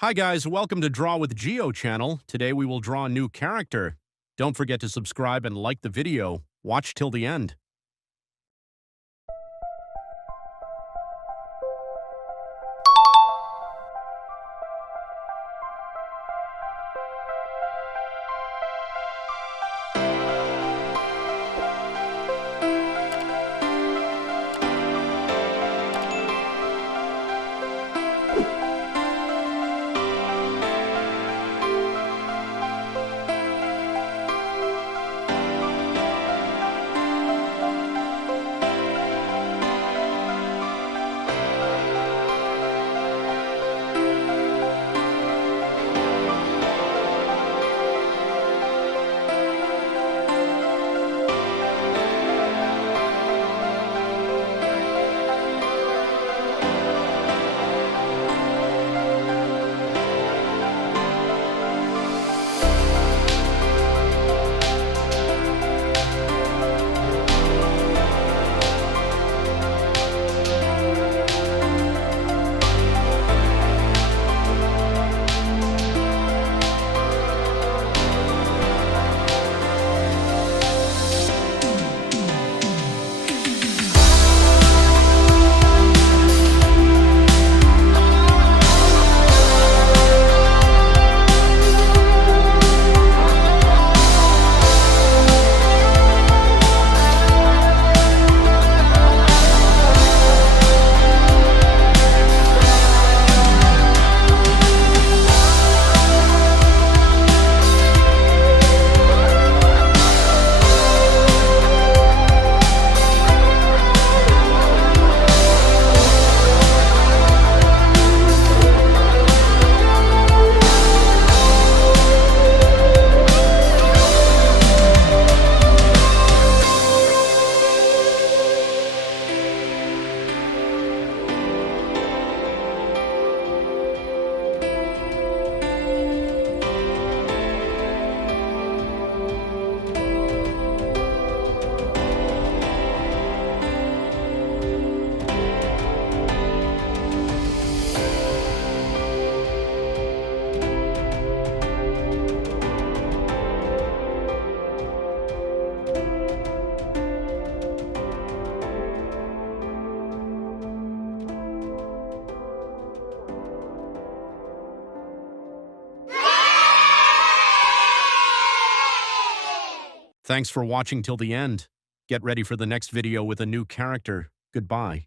Hi guys, welcome to Draw with Geo channel. Today we will draw a new character. Don't forget to subscribe and like the video. Watch till the end. Thanks for watching till the end. Get ready for the next video with a new character. Goodbye.